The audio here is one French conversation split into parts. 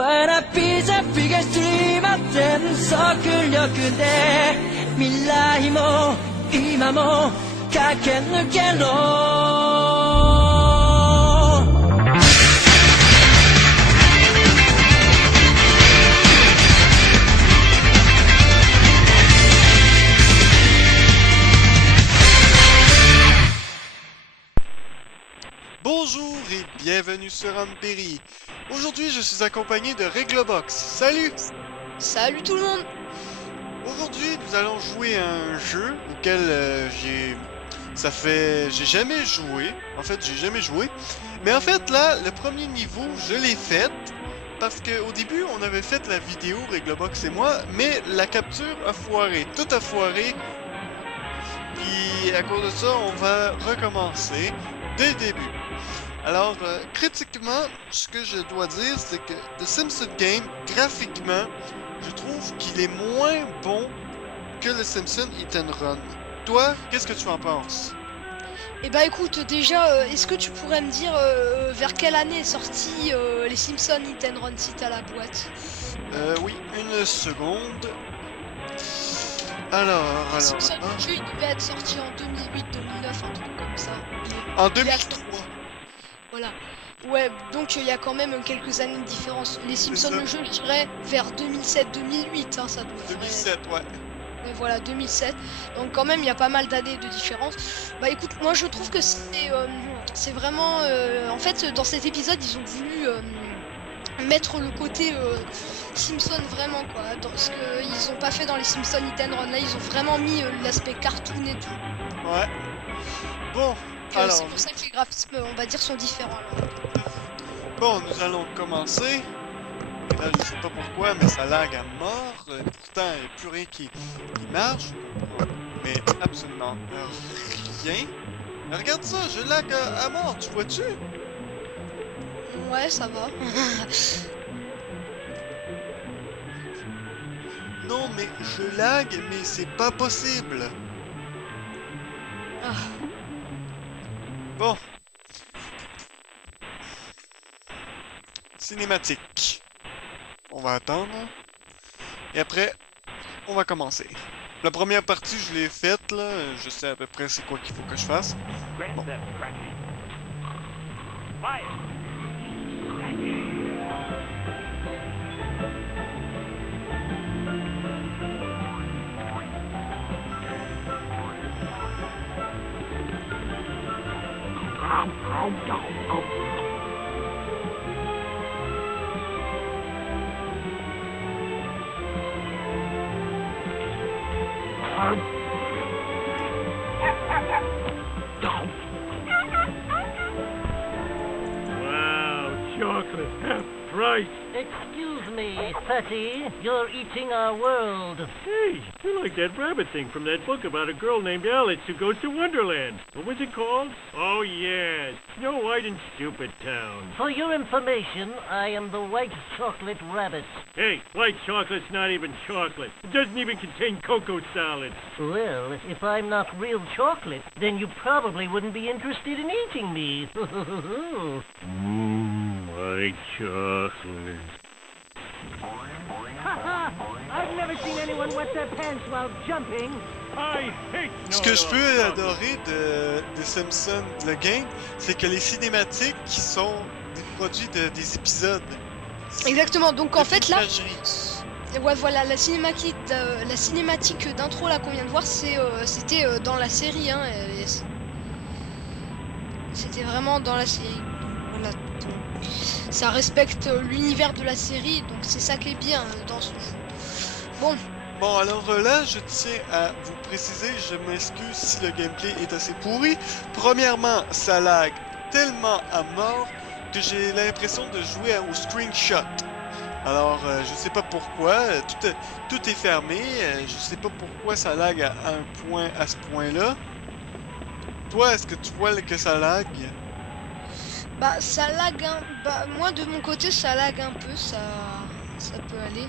パラピザフィガスリマ全速力で未来も今も駆け抜けろ。Bonjour et bienvenue sur Amperi. Aujourd'hui, je suis accompagné de Réglobox. Salut! Salut tout le monde! Aujourd'hui, nous allons jouer à un jeu auquel j'ai jamais joué. En fait, j'ai jamais joué. Mais en fait, là, le premier niveau, je l'ai fait. Parce qu'au début, on avait fait la vidéo, Réglobox et moi, mais la capture a foiré. Tout a foiré. Puis, à cause de ça, on va recommencer dès le début. Alors, critiquement, ce que je dois dire, c'est que The Simpsons Game, graphiquement, je trouve qu'il est moins bon que le Simpsons Hit and Run. Toi, qu'est-ce que tu en penses? Eh bah écoute, déjà, est-ce que tu pourrais me dire vers quelle année est sorti les Simpsons Hit and Run si t'as la boîte? Oui, une seconde. Alors... Simpsons, le jeu, il devait être sorti en 2008, 2009, un truc comme ça. En 2003. Voilà. Ouais, donc il y a quand même quelques années de différence. Les Simpsons, le jeu, je dirais vers 2007-2008, hein, ça devrait... 2007, ouais. Mais voilà, 2007. Donc quand même, il y a pas mal d'années de différence. Bah écoute, moi je trouve que c'est vraiment... en fait, dans cet épisode, ils ont voulu mettre le côté Simpson vraiment, quoi. Ce qu'ils ont pas fait dans les Simpsons Hit and Run. Là, ils ont vraiment mis l'aspect cartoon et tout. Ouais. Bon. Alors, c'est pour ça que les graphismes, on va dire, sont différents. Là. Bon, nous allons commencer. Et là, je sais pas pourquoi, mais ça lag à mort. Pourtant, il n'y a plus rien qui marche. Mais absolument rien. Regarde ça, je lag à mort, tu vois-tu? Ouais, ça va. Non, mais je lag, mais c'est pas possible. Ah. Bon. Cinématique. On va attendre. Et après, on va commencer. La première partie, je l'ai faite, là. Je sais à peu près c'est quoi qu'il faut que je fasse. Bon. Wow, chocolate, half price. Excuse me, Fatty. You're eating our world. Hey, you're like that rabbit thing from that book about a girl named Alice who goes to Wonderland. What was it called? Oh, yeah, Snow White and Stupid Town. For your information, I am the white chocolate rabbit. Hey, white chocolate's not even chocolate. It doesn't even contain cocoa solids. Well, if I'm not real chocolate, then you probably wouldn't be interested in eating me. White chocolate. Haha! I've never seen anyone wet their pants while jumping. I hate Ce que je peux adorer de Simpsons, le game, c'est que les cinématiques qui sont des produits des épisodes. Exactement, donc en fait là... Imagerie. Ouais, voilà, la cinématique d'intro là qu'on vient de voir, c'était dans la série, hein. C'était vraiment dans la série. Voilà. Ça respecte l'univers de la série, donc c'est ça qui est bien dans ce jeu. Bon. Bon, alors là, je tiens à vous préciser, je m'excuse si le gameplay est assez pourri. Premièrement, ça lag tellement à mort que j'ai l'impression de jouer au screenshot. Alors, je sais pas pourquoi, tout est fermé, je sais pas pourquoi ça lag à ce point-là. Toi, est-ce que tu vois que ça lag? Bah, ça lag bah, moi de mon côté, ça lag un peu, ça peut aller.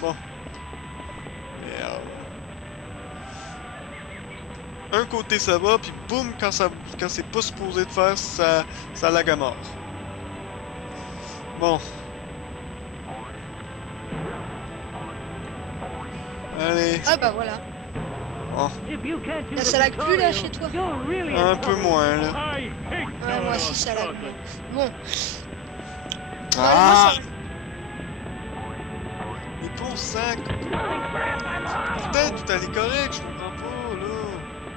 Bon. Et, un côté ça va, puis boum, quand c'est pas supposé de faire, ça lag à mort. Bon. Allez. Ah bah voilà. Oh, If you can't do Là, the ça lag plus là tutorial, chez toi? you're really un in peu trouble. moins, là. I hate Ouais, moi aussi ça lag. chocolate. Bon. Ah! moi, Les bons sacs! Putain, tout allait correct, je comprends pas, là.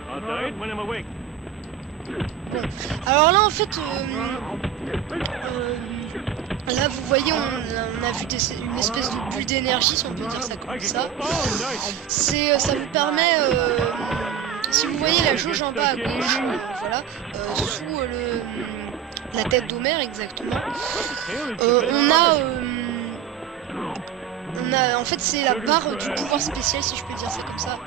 I'll tell it when I'm awake. Alors là en fait, là vous voyez on a vu une espèce de bulle d'énergie si on peut dire ça comme ça. Oh, nice. Ça vous permet, si vous voyez la jauge en bas à gauche, voilà, sous la tête d'Homer exactement, on a en fait c'est la barre du pouvoir spécial si je peux dire ça comme ça.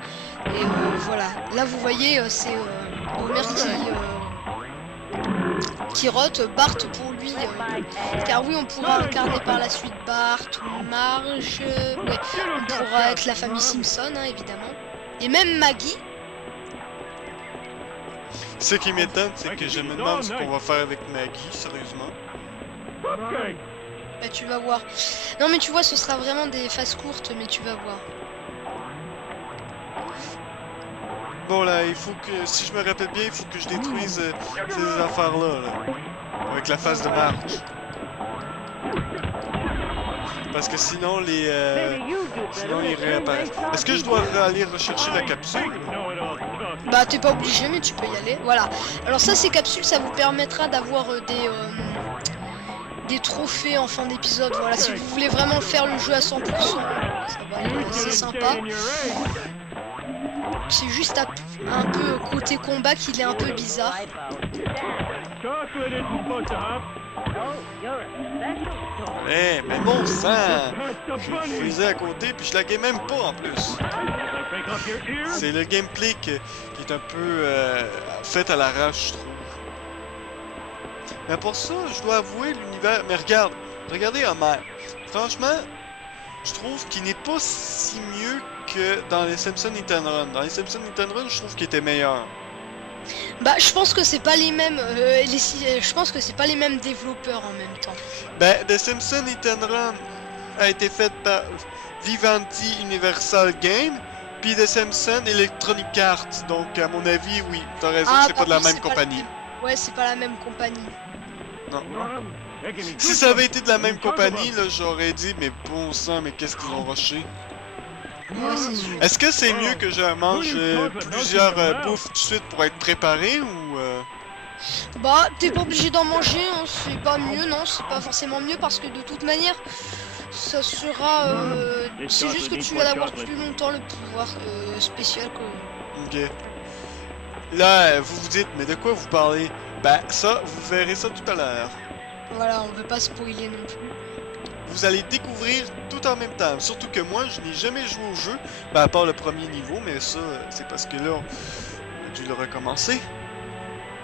Et voilà, là vous voyez c'est Homer qui rote, Bart pour lui, car oui on pourra incarner par la suite Bart ou Marge, ouais, on pourra être la famille Simpson hein, évidemment, et même Maggie. Ce qui m'étonne, c'est que je me demande ce qu'on va faire avec Maggie, sérieusement. Okay. Bah tu vas voir. Non mais tu vois ce sera vraiment des phases courtes mais tu vas voir. Bon là, il faut que, si je me rappelle bien, il faut que je détruise ces affaires-là, là. Avec la phase de marche. Parce que sinon ils réapparaissent. Est-ce que je dois aller rechercher la capsule? Know it all talk. Bah t'es pas obligé mais tu peux y aller. Voilà. Alors ça ces capsules ça vous permettra d'avoir des trophées en fin d'épisode. Voilà, si vous voulez vraiment faire le jeu à 100%, ça va être assez sympa. In your egg. C'est juste un peu côté combat qu'il est un peu bizarre. Chocolate isn't supposed to hop. Oh, you're a special toy. Eh, mais bon sang! That's the Je bunny. faisais à côté, puis je laguais même pas en plus. I break off your ear. C'est le gameplay qui est un peu fait à l'arrache, je trouve. Mais pour ça, je dois avouer l'univers. Mais regardez Homer. Franchement, je trouve qu'il n'est pas si mieux que dans les Simpsons Hit and Run. Dans les Simpsons Hit and Run, je trouve qu'il était meilleur. Bah je pense que c'est pas les mêmes je pense que c'est pas les mêmes développeurs en même temps. Ben, The Simpsons Hit and Run a été fait par Vivendi Universal Game, puis The Simpsons Electronic Arts. Donc, à mon avis, oui, t'as raison, c'est pas de la par contre, même c'est pas compagnie. Ouais, c'est pas la même compagnie. Non. Making me Si good ça avait one. été de la même Chocolate. compagnie, là, j'aurais dit, mais bon sang, mais qu'est-ce qu'ils ont rushé. Ouais, c'est sûr. Est-ce que c'est mieux que je mange plusieurs bouffes tout de suite pour être préparé ou... Bah, t'es pas obligé d'en manger, hein, c'est pas mieux, non, c'est pas forcément mieux parce que de toute manière, ça sera. C'est juste que tu vas avoir plus longtemps le pouvoir spécial que. Ok. Là, vous vous dites, mais de quoi vous parlez? Ben, ça, vous verrez ça tout à l'heure. Voilà, on veut pas spoiler non plus. Vous allez découvrir tout en même temps. Surtout que moi, je n'ai jamais joué au jeu, ben, à part le premier niveau, mais ça, c'est parce que là, on a dû le recommencer.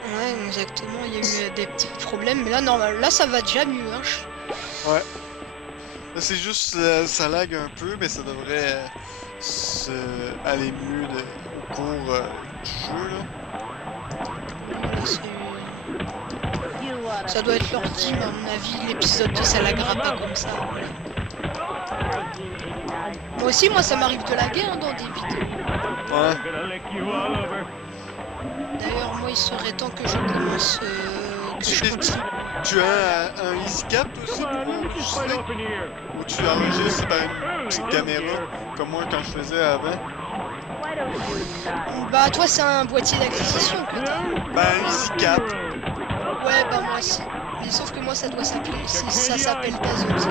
Ouais, exactement, il y a eu des petits problèmes, mais là, normal, là, ça va déjà mieux, hein. Ouais. Là, c'est juste, ça lag un peu, mais ça devrait aller mieux au cours du jeu, là. Ça doit être leur team, à mon avis, l'épisode 2, ça laguera pas comme ça. Voilà. Moi aussi, moi, ça m'arrive de laguer hein, dans des vidéos. Ouais. I'm gonna lick you all over. D'ailleurs, moi, il serait temps que je commence. Que je continue. Tu as un easy cap aussi Come pour on, let me just enregistrer? right up in here. Ou tu enregistres par une petite caméra, comme moi quand je faisais avant? Bah, toi, c'est un boîtier d'acquisition que t'as. Ben, easy cap. Ouais, bah, moi aussi. Mais sauf que moi, ça doit s'appeler. Ça s'appelle Dazzle, ça.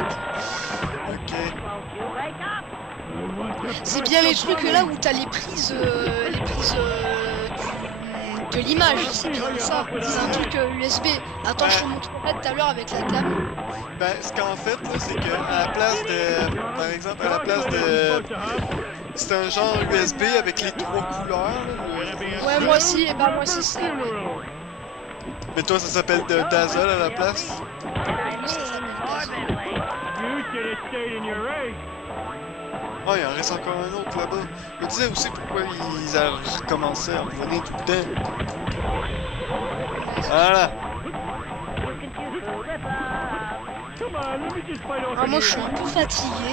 Ok. C'est bien les trucs là où t'as les prises de l'image, c'est bien ça. C'est un truc USB. Attends, je te montrerai tout à l'heure avec la cam. Ben, ce qu'en fait, là, c'est que à la place de... Par exemple, à la place de... C'est un genre USB avec les trois couleurs, là, Ouais, moi aussi, et bah moi aussi c'est ça. Mais toi, ça s'appelle de Dazzle à la place? Moi, ça s'appelle Dazzle. You should have stayed in your egg. Oh, il en reste encore un autre là-bas. Je me disais aussi pourquoi ils ont recommencé à revenir tout le temps. Voilà. Come on, let me just fight off Ah, in moi je suis here. un peu fatigué.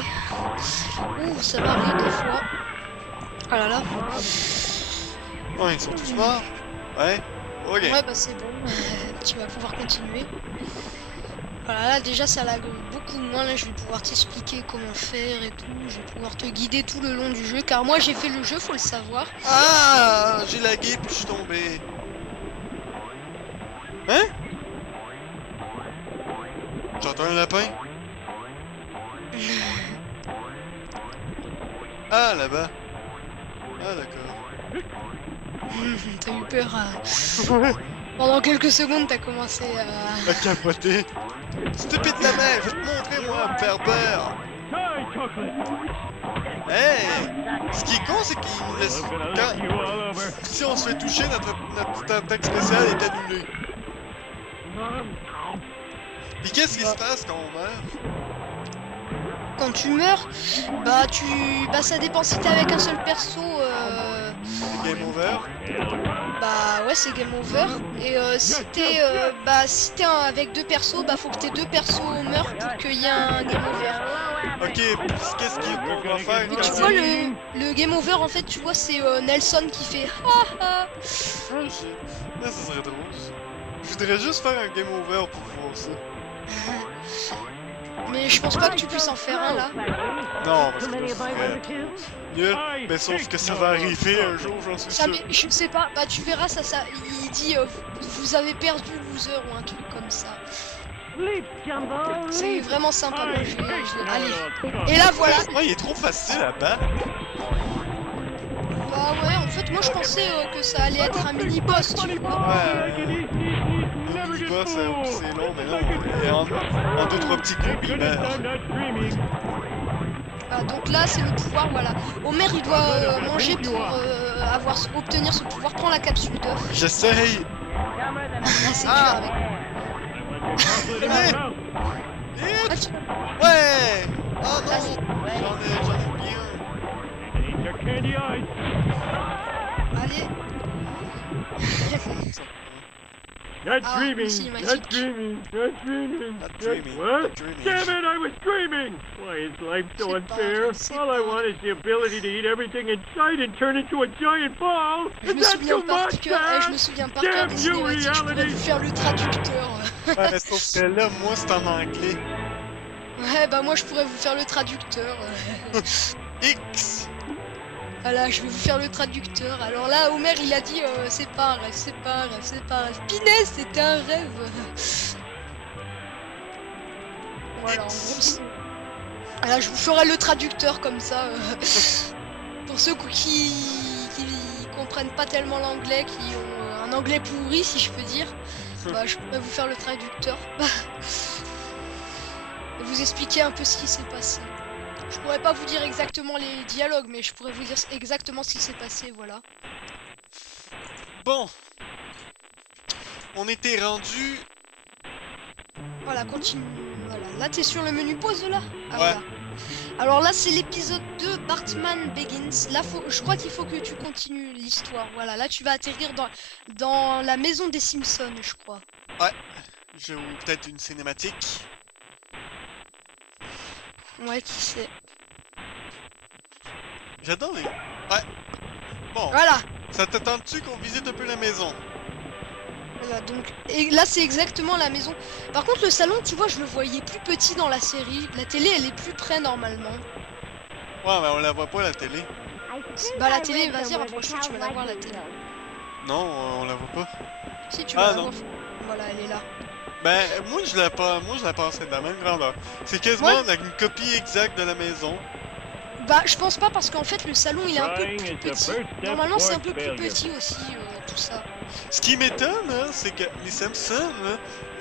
Ouh, ça m'arrive des fois. Ah là là. Ouais, ils sont tous morts. Ouais. Ok. Ouais, bah c'est bon. Tu vas pouvoir continuer. Voilà, là déjà ça lag beaucoup moins. Là, je vais pouvoir t'expliquer comment faire et tout. Je vais pouvoir te guider tout le long du jeu. Car moi, j'ai fait le jeu, faut le savoir. Ah, j'ai lagué puis je suis tombé. Hein? J'entends un lapin. Ah, là-bas. Ah, d'accord. T'as eu peur. Pendant quelques secondes, t'as commencé à... À capoter. Stupide la main, je vais te montrer, moi, me faire peur. Die, Chocolate! Hey! Ce qui est con, c'est qu'il nous laisse... I'm gonna lick Quand... you all over. Si on se fait toucher, notre attaque spéciale est annulée. Puis qu'est-ce qui se passe quand on meurt? Quand tu meurs, bah ça dépend si t'es avec un seul perso. Game over? Bah ouais, c'est game over. Et si t'es avec deux persos, bah faut que tes deux persos meurent pour qu'il y ait un game over. Ok, puis qu'est-ce qu'on va faire Mais quand tu vois le game over en fait, tu vois c'est Nelson qui fait ha ha. Là, ça serait drôle. Je voudrais juste faire un game over pour voir ça. Mais je pense pas que tu puisses en faire un là. Non, parce que là, ce serait nul. Mais sauf que ça va arriver un jour, j'en suis Ça, sûr. mais je sais pas, bah tu verras ça, il dit vous avez perdu loser ou un truc comme ça. Leap, Jumbo, C'est leap. vraiment sympa, moi allez. Et là voilà. Ouais, il est trop facile à battre. Bah ouais, en fait moi je pensais que ça allait être un mini boss, tu vois. Ouais. Le mini-boss, c'est long, mais non. Et en deux, trois petits coups, il meurt. I'm not dreaming. Ah, donc là c'est le pouvoir, voilà. Homer il doit manger pour obtenir ce pouvoir. Prends la capsule d'œuf. J'essaye! Ah, c'est dur Ah. avec. Vite! Ah, tu- Ouais! Oh non! Vas-y. J'en ai oublié un. Eat your candy eyes. Allez. Not Ah, dreaming. cinématique. Not dreaming. Not dreaming. Not dreaming, What? not dreaming. Damn it! I was dreaming. Why is life so C'est unfair? pas- c'est All I pas- want is the ability to eat everything in sight and turn into a giant ball. Je Is me that souviens too par much, cœur, je me Dad? souviens par cœur des Damn you, cinématiques, je pourrais reality. vous faire le traducteur. Ouais, mais sauf que là, moi, c'est en anglais. Ouais, bah moi je pourrais vous faire le traducteur. X! Voilà, je vais vous faire le traducteur. Alors là, Homer il a dit c'est pas un rêve, c'est pas un rêve, c'est pas un rêve. Pinès, c'était un rêve. Voilà, en gros. Voilà, je vous ferai le traducteur comme ça. Pour ceux qui comprennent pas tellement l'anglais, qui ont un anglais pourri, si je peux dire, bah je pourrais vous faire le traducteur. Et vous expliquer un peu ce qui s'est passé. Je pourrais pas vous dire exactement les dialogues, mais je pourrais vous dire exactement ce qui s'est passé, voilà. Bon. On était rendu. Voilà, continue. Voilà, là t'es sur le menu pause là. Ah, Ouais. voilà. Alors là c'est l'épisode 2, Batman Begins. Là je crois qu'il faut que tu continues l'histoire. Voilà, là tu vas atterrir dans la maison des Simpsons, je crois. J'ai peut-être une cinématique. Ouais, qui sait. J'adore les. Ouais. Bon. Voilà. Ça te tente-tu qu'on visite un peu la maison? Voilà, donc, et là c'est exactement la maison. Par contre le salon, tu vois, je le voyais plus petit dans la série. La télé elle est plus près normalement. Ouais, mais on la voit pas à la télé. Bah la télé, vas-y rapproche-toi, tu vas la voir la télé. Non, on la voit pas. Si tu vas Ah, la non. voir. Voilà, elle est là. Ben, moi je la pensais de la même grandeur. C'est quasiment une copie exacte de la maison. Bah je pense pas parce qu'en fait le salon il est un peu Trying plus is the petit. first step Normalement c'est un towards peu plus failure. petit aussi tout ça. Ce qui m'étonne, hein, c'est que les Simpsons, hein,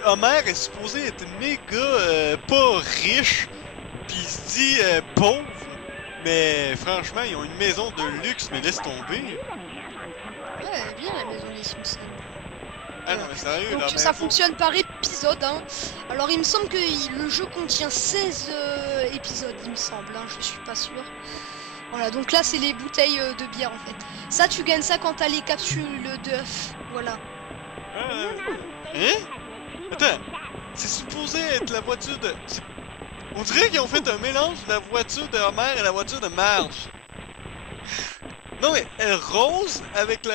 Homer est supposé être méga pas riche, pis il se dit pauvre. Mais franchement, ils ont une maison de luxe, mais laisse tomber. Ouais, elle est bien la maison des Simpsons. Ah non, mais sérieux, Donc la ça maison- fonctionne par épisode hein. Alors il me semble que le jeu contient 16 épisodes, il me semble, hein, je suis pas sûr. Voilà, donc là c'est les bouteilles de bière en fait. Ça tu gagnes ça quand t'as les capsules d'œufs. Voilà. Hein? Attends, c'est supposé être la voiture de... On dirait qu'ils ont fait un mélange de la voiture de Homer et la voiture de Marge. Non mais elle rose avec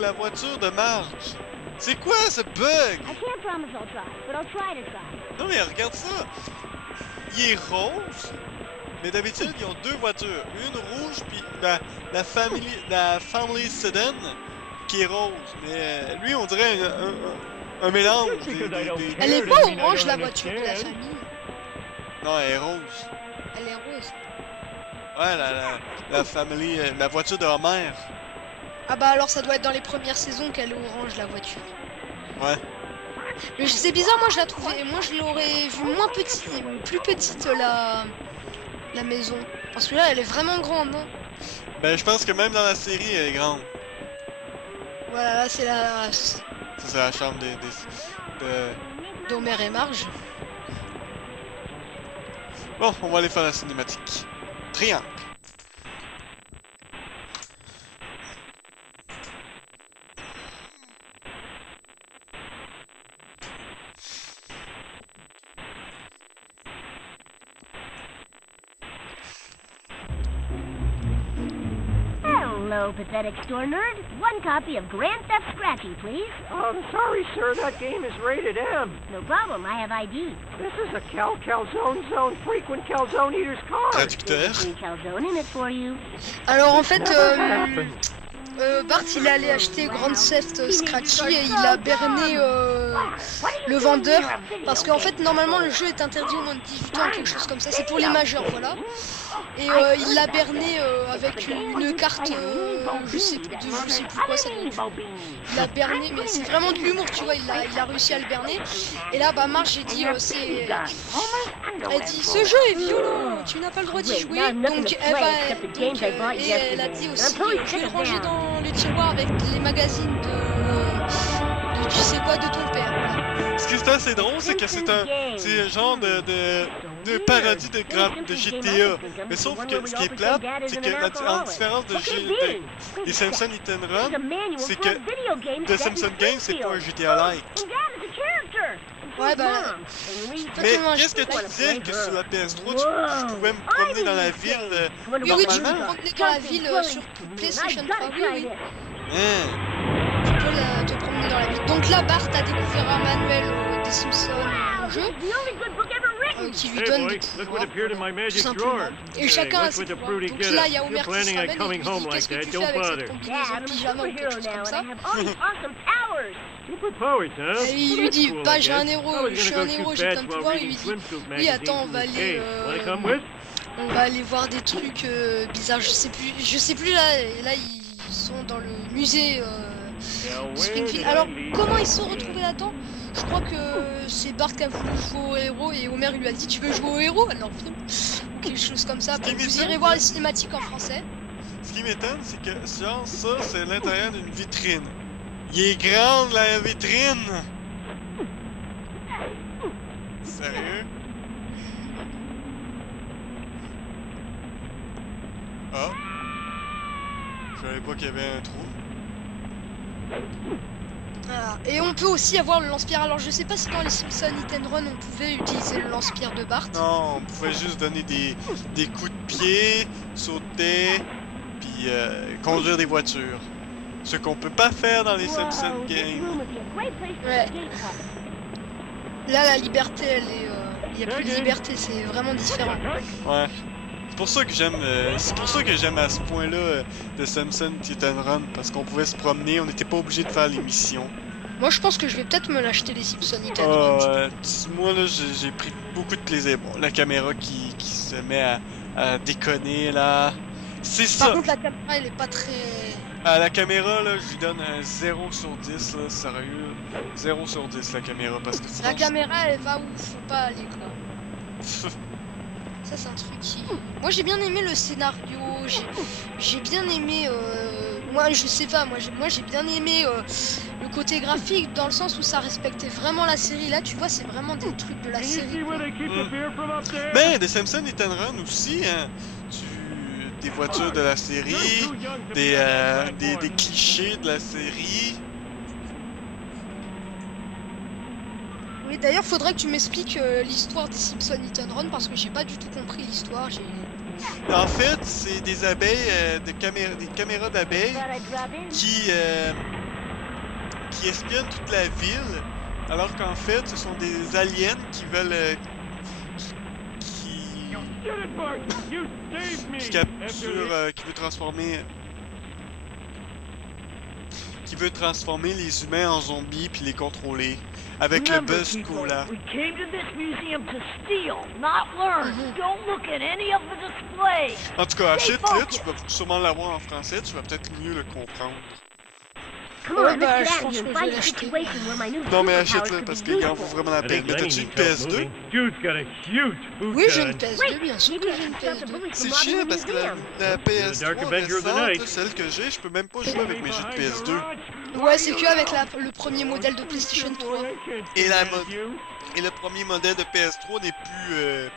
la voiture de Marge. C'est quoi ce bug? I can't promise I'll try, but I'll try to try. Non mais regarde ça. Il est rose. Mais d'habitude ils ont deux voitures, une rouge puis la family sedan qui est rose. Mais lui on dirait un mélange. Elle est pas orange la voiture de la famille. Non, elle est rose. Elle est rose. Ouais, la family, la voiture de Homer. Ah bah alors ça doit être dans les premières saisons qu'elle est orange la voiture. Ouais. Mais c'est bizarre, moi je la trouvais, moi je l'aurais vue moins petite, plus petite la maison. Parce que là elle est vraiment grande. Hein. Ben je pense que même dans la série elle est grande. Voilà, là c'est la... Ça c'est la chambre d'Homer et Marge. Bon, on va aller faire la cinématique. Triangle. Hello, pathetic store nerd. One copy of Grand Theft Scratchy, please. Sorry, sir, that game is rated M. No problem, I have ID. This is a calzone zone frequent calzone eater's card. Traducteur. Free calzone in it for you. Alors en fait, Bart il est allé acheter Grand Theft Scratchy et il a berné le vendeur parce qu'en fait normalement le jeu est interdit au moins de 18 ans, quelque chose comme ça, c'est pour les majeurs, voilà. Et il l'a berné avec une carte, je sais plus quoi ça doit être. Il l'a berné, mais c'est vraiment de l'humour, tu vois, il a réussi à le berner. Et là, bah Marge, j'ai dit, elle dit, ce jeu est violent, tu n'as pas le droit d'y jouer. Donc elle va, et elle a dit aussi, je vais le ranger dans le tiroir avec les magazines de tu sais quoi de ton père. Voilà. Ce qui est assez drôle, c'est que c'est un genre de parodie de GTA. Mais sauf que ce qui est plate, c'est que en différence des Simpsons Hit and Run, c'est que The Simpsons Game, c'est pas un GTA-like. Ouais, bah. Mais qu'est-ce que tu disais que sur la PS3, tu pouvais me promener dans la ville Oui, tu peux normalement? te promener dans la ville sur PlayStation 3, oui. Hein? Tu peux te promener dans la ville. Donc là, Bart a découvert un manuel des Simpsons au jeu qui lui donne des pouvoirs, tout simplement. Et chacun a ses pouvoirs. Donc là, il y a Homer qui se ramène et lui dit qu'est-ce que tu fais avec cette combinaison de pyjama ou quelque chose comme ça. Et il lui dit, bah j'ai un héros, je suis un héros, j'ai plein de pouvoirs. Il lui dit, oui attends, on va aller voir des trucs bizarres, je sais plus là, et là ils sont dans le musée Springfield. Alors comment ils se sont retrouvés là-dedans? Je crois que c'est Bart qui a voulu jouer au héros et Homer il lui a dit tu veux jouer au héros? Alors ou quelque chose comme ça. Bon, vous irez voir les cinématiques en français. Ce qui m'étonne, c'est que genre, ça, c'est l'intérieur d'une vitrine. Il est grande la vitrine! Sérieux? Ah! Je savais pas qu'il y avait un trou. Voilà. Et on peut aussi avoir le lance-pierre. Alors je sais pas si dans les Simpsons Hit and Run on pouvait utiliser le lance-pierre de Bart. Non, on pouvait juste donner des coups de pied, sauter, puis conduire des voitures. Ce qu'on peut pas faire dans les Simpsons Games. Ouais. Là la liberté elle est... il y a plus de liberté, c'est vraiment différent. Ouais. C'est pour ça que j'aime à ce point-là de Simpsons Hit and Run, parce qu'on pouvait se promener, on n'était pas obligé de faire les missions. Moi je pense que je vais peut-être me l'acheter les Simpsons Hit and Run. Moi là j'ai pris beaucoup de plaisir. Bon, la caméra qui se met à déconner là. C'est ça! Par contre la caméra elle est pas très... À la caméra là, je lui donne un 0 sur 10 là, sérieux. 0 sur 10 la caméra, parce que La caméra elle va où faut pas aller quoi. Ça c'est un truc qui... Moi j'ai bien aimé le scénario, j'ai bien aimé... Moi je sais pas, moi j'ai bien aimé le côté graphique dans le sens où ça respectait vraiment la série. Là tu vois c'est vraiment des trucs de la série. Mais des Simpsons Hit and Run aussi, hein. Des voitures de la série, des clichés de la série. Oui d'ailleurs faudrait que tu m'expliques l'histoire des Simpsons Hit and Run parce que j'ai pas du tout compris l'histoire. En fait, c'est des abeilles, des caméras d'abeilles Thought I'd drop in. qui espionnent toute la ville, alors qu'en fait, ce sont des aliens qui veulent... qui Get it, Bart! You saved me! capturent... qui veut transformer les humains en zombies puis les contrôler. Avec le Remember, Buzz people, Cola. we came to this museum to steal, not learn. Don't look at any of the displays. En tout cas, Stay achète-le, focused. tu vas sûrement l'avoir en français, tu vas peut-être mieux le comprendre. Come Ouais, on, bah, let's je get out pense of here que and je vais find a l'acheter. situation where my new Non mais superpowers achète-le could parce be qu'il en useful. vaut vraiment la That peine. ain't Mais letting t'as-tu me une stop PS2? moving. Dude's got a huge boot Oui, j'ai gun. une PS2, Great! bien sûr Maybe que I j'ai une can stop the PS2. bullies C'est from robbing chiant the parce que museum. la The Dark PS3 Avenger of the récente, Night. celle que j'ai, je peux même pas jouer avec mes jeux de PS2. Ouais, c'est que avec le premier modèle de PlayStation 3. Et Et le premier modèle de PS3 n'est plus...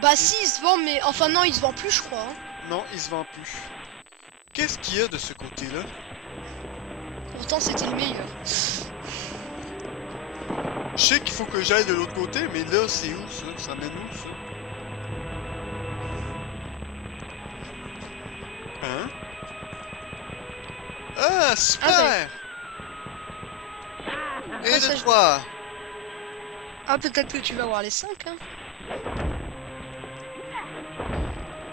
Bah si, il se vend, mais enfin non, il se vend plus, je crois. Hein. Non, il se vend plus. Qu'est-ce qu'il y a de ce côté-là? Pourtant, c'était le meilleur. Je sais qu'il faut que j'aille de l'autre côté, mais là, c'est où ça? Ça mène où ça? Hein? Ah, super! Et Ah, ça, de je- toi! Ah, peut-être que tu vas avoir les 5, hein.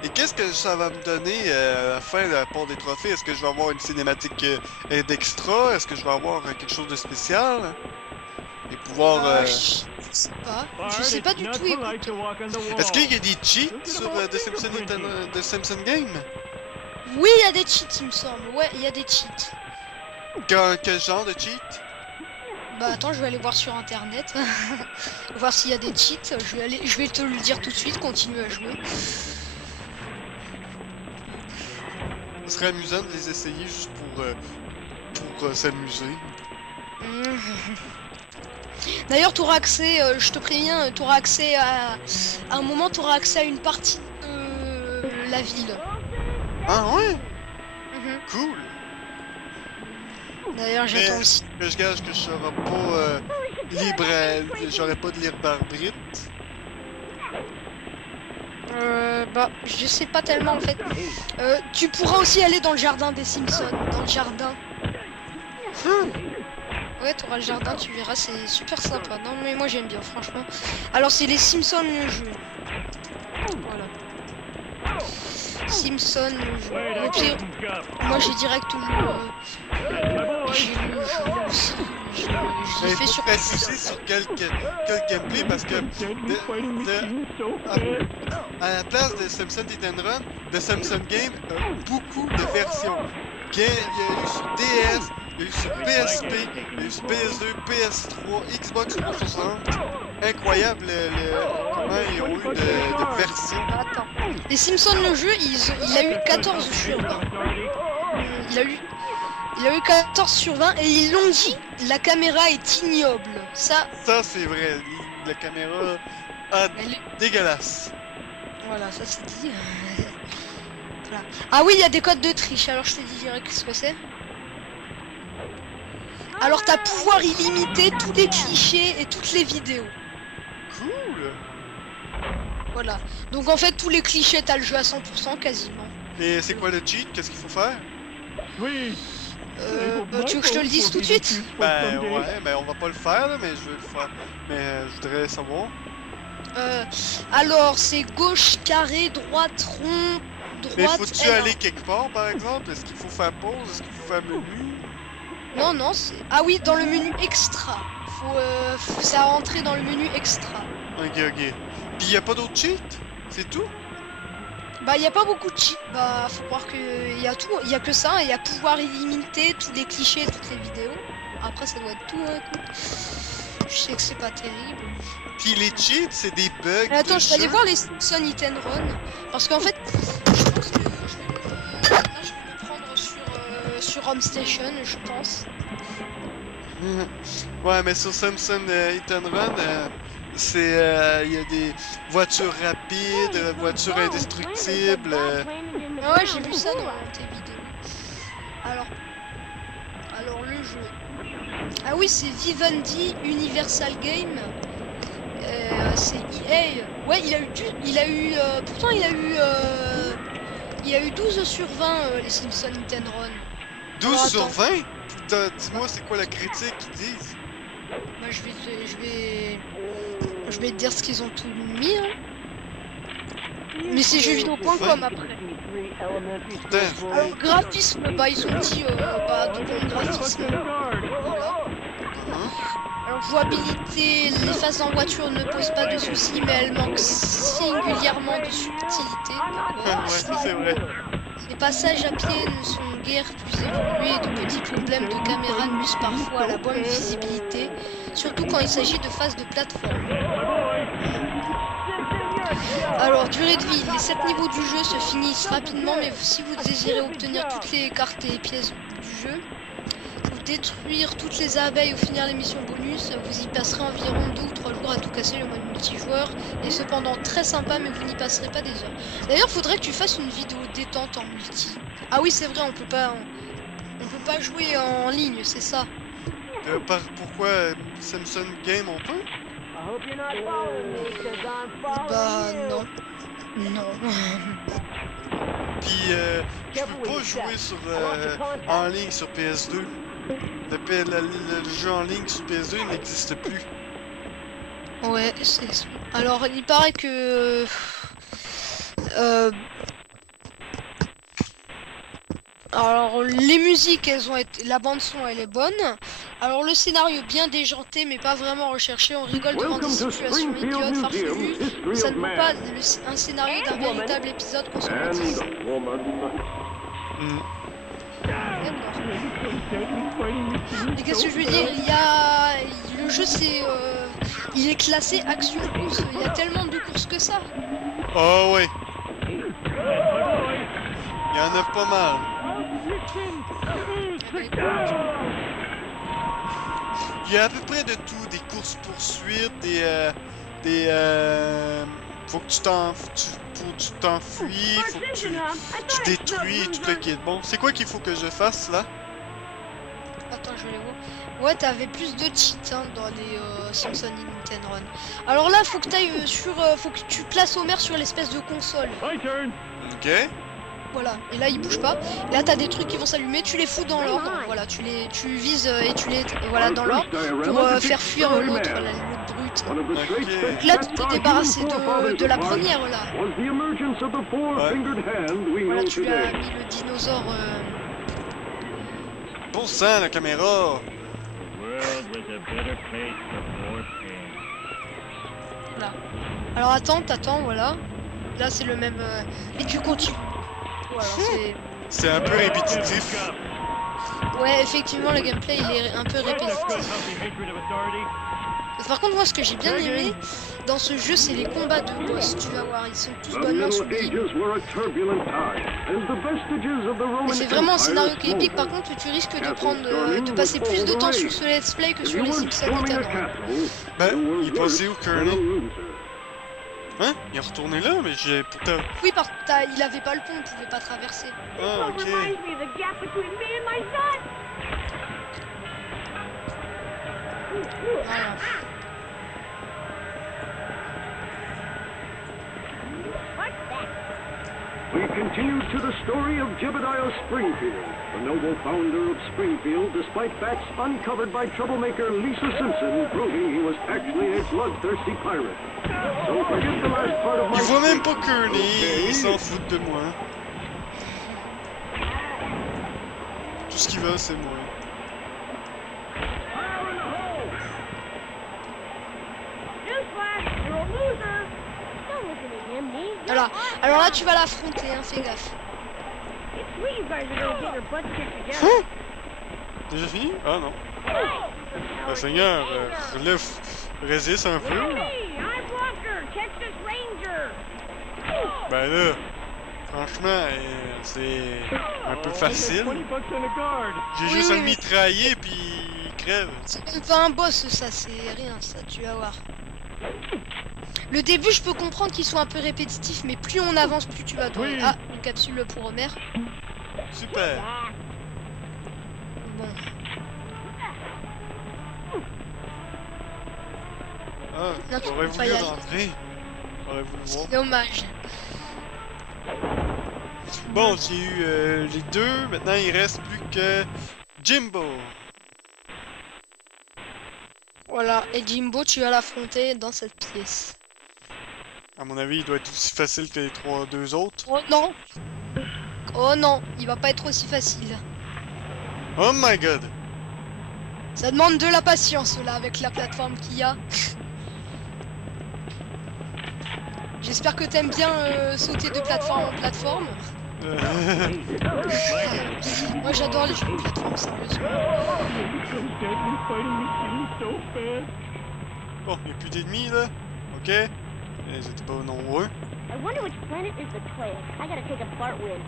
Et qu'est-ce que ça va me donner à la fin de la part des trophées? Est-ce que je vais avoir une cinématique d'extra? Est-ce que je vais avoir quelque chose de spécial? Et pouvoir... Je sais pas. Je sais pas du tout, écoute. Est-ce qu'il y a des cheats sur The Simpson Game? Oui, il y a des cheats, il me semble. Ouais, il y a des cheats. Quel genre de cheat? Bah attends, je vais aller voir sur internet. Voir s'il y a des cheats. Je vais te le dire tout de suite, continue à jouer. Ce serait amusant de les essayer juste pour s'amuser. D'ailleurs, tu auras accès, je te préviens, tu auras accès à un moment, tu auras accès à une partie de la ville. Ah ouais? Mhm. Cool! D'ailleurs, j'attends aussi. Mais je gage que je serai pas j'aurai pas de libre arbitre. Bah, je sais pas tellement en fait. Tu pourras aussi aller dans le jardin des Simpsons, dans le jardin. Ouais, t'auras le jardin, tu verras, c'est super sympa. Non mais moi j'aime bien, franchement. Alors c'est les Simpsons le jeu. Voilà. Simpsons le jeu. Au pire, moi j'ai direct tout j'ai le jeu aussi. Je Mais l'ai il fait faut sur préciser sur quel gameplay parce que à la place de Simpson Hit and Run, The Simpson Game a beaucoup de versions. Il y a eu sur DS, il y a eu sur PSP, il y a eu sur PS2, PS3, Xbox 360. Incroyable comment ils ont eu de versions. Attends. Les Simpsons le jeu, il a eu 14 sur 20. Il a eu 14 sur 20 et ils l'ont dit, la caméra est ignoble. Ça, C'est vrai, la caméra elle est... dégueulasse. Voilà, ça c'est dit. Voilà. Ah oui, il y a des codes de triche, alors je te dis direct ce que c'est. Alors t'as pouvoir illimité tous les clichés et toutes les vidéos. Cool! Voilà. Donc en fait tous les clichés t'as le jeu à 100% quasiment. Et c'est quoi le cheat? Qu'est-ce qu'il faut faire? Bah, tu veux que je te le dise tout de suite? Ben ouais, ben on va pas le faire là, mais je vais le faire. Mais je voudrais savoir. Alors c'est gauche carré, droite rond, Mais droite faut-tu L1. aller quelque part par exemple? Est-ce qu'il faut faire pause? Est-ce qu'il faut faire menu? Non, non, c'est... Ah oui, dans le menu extra. Faut ça rentrer dans le menu extra. Ok, ok. Puis y a pas d'autres cheats? C'est tout? Bah, y a pas beaucoup de cheats. Bah, faut croire que y a tout. Y a que ça. Y a pouvoir illimité, tous les clichés, toutes les vidéos. Après, ça doit être tout. Hein, écoute. Je sais que c'est pas terrible. Puis les cheats, c'est des bugs. Mais attends, de je vais aller jeu. voir les Simpsons Hit and Run. Parce qu'en fait, je pense que là, je vais le prendre sur Home Station, je pense. Ouais, mais sur Simpson Hit and Run, c'est il y a des voitures rapides, voitures indestructibles. Ah ouais, j'ai vu ça dans tes vidéos. Alors le jeu. Ah oui, c'est Vivendi Universal Game. c'est EA. Ouais, pourtant il a eu 12 sur 20 les Simpsons Hit and Run. 12 Alors, sur attends. 20? Putain, dis-moi, c'est quoi la critique qu'ils disent? Moi, je vais te dire ce qu'ils ont tout mis. Hein. Mais c'est jeuxvideo.com après. Putain. Alors, graphisme, bah ils ont dit bah de bon graphisme. Voilà. Hein? Alors jouabilité, les phases en voiture ne posent pas de soucis, mais elles manquent singulièrement de subtilité. Ouais, c'est vrai. Les passages à pied ne sont guère plus évolués, de petits problèmes de caméra nuisent parfois à la bonne visibilité, surtout quand il s'agit de phases de plateforme. Alors, durée de vie, les 7 niveaux du jeu se finissent rapidement, mais si vous désirez obtenir toutes les cartes et pièces du jeu, ou détruire toutes les abeilles ou finir les missions bonus, vous y passerez environ 2 ou 3 jours à tout casser. Le mode multijoueur est cependant très sympa, mais vous n'y passerez pas des heures. D'ailleurs, faudrait que tu fasses une vidéo détente en multi. Ah oui, c'est vrai, on peut pas jouer en ligne, c'est ça. Pourquoi Samsung Game on peut? Bah non. Non. Puis je peux pas jouer sur en ligne sur PS2. Le jeu en ligne sur PS2 n'existe plus. Ouais, c'est... Alors, il paraît que... Alors, les musiques, elles ont été... La bande-son, elle est bonne. Alors, le scénario, bien déjanté, mais pas vraiment recherché. On rigole devant des situations idiotes, farfelues. Ça ne vaut pas un scénario d'un véritable épisode qu'on se motive. Mais qu'est-ce que je veux dire? Le jeu, c'est... Il est classé action-course. Il y a tellement de courses que ça. Oh ouais. Il y en a pas mal. Il y a à peu près de tout, des courses-poursuites, faut que tu t'enfuis, faut que tu détruis tout le kit. Bon, c'est quoi qu'il faut que je fasse là? Attends, je vais les voir. Ouais, t'avais plus de cheats hein, dans les Simpsons Hit and Run. Alors là, faut que t'ailles faut que tu places Homer sur l'espèce de console. Ok. Voilà, et là il bouge pas. Et là t'as des trucs qui vont s'allumer, tu les fous dans l'ordre. Voilà, tu vises et tu les voilà dans l'ordre pour faire fuir l'autre, l'autre brute. Ok. Donc là tu t'es débarrassé de la première là. Voilà, tu lui as mis le dinosaure. Bon sang, la caméra. Voilà. Alors attends, voilà. Là c'est le même. Et tu continues. Voilà, c'est un peu répétitif. Ouais, effectivement, le gameplay il est un peu répétitif. Par contre, moi, ce que j'ai bien aimé dans ce jeu, c'est les combats de boss. Tu vas voir, ils sont tous bonnement souplis. Et c'est vraiment un scénario qui est épique. Par contre, tu risques de passer plus de temps sur ce let's play que sur les Simpsons Hit and Run. Ben, il est passé où, Kearney? Hein? Il est retourné là, mais j'ai pourtant... Oui, il avait pas le pont, il pouvait pas traverser. Ah, ok. Voilà. We continue to the story of Jebediah Springfield, the noble founder of Springfield, despite facts uncovered by troublemaker Lisa Simpson proving he was actually a bloodthirsty pirate. So forget the last part of my Il voit même pas Kearney, il s'en fout de moi. Tout ce qu'il veut, c'est moi. Voilà. Alors là, tu vas l'affronter, hein, fais gaffe. Déjà fini? Ah non. Ah, Seigneur, résiste un peu. Ben là, franchement, c'est un peu facile. J'ai juste à le mitrailler puis il crève. C'est même pas un boss, ça, c'est rien, ça, tu vas voir. Le début, je peux comprendre qu'il soit un peu répétitif, mais plus on avance, plus tu vas trouver. Ah, une capsule pour Homer. Super. Bon. Ah, Non, tu j'aurais peux pas voulu y aller. rentrer. J'aurais voulu voir. C'est dommage. Bon, j'ai eu les deux. Maintenant, il reste plus que Jimbo. Voilà, et Jimbo, tu vas l'affronter dans cette pièce. À mon avis, il doit être aussi facile que les deux autres. Oh non! Oh non, il va pas être aussi facile. Oh my god! Ça demande de la patience là avec la plateforme qu'il y a. J'espère que t'aimes bien sauter de plateforme en plateforme. Moi j'adore les jeux de plateforme, sérieusement. Bon, il n'y a plus d'ennemis là. Ok. Ils étaient pas nombreux. I wonder which planet is the Clay. I gotta take a part with.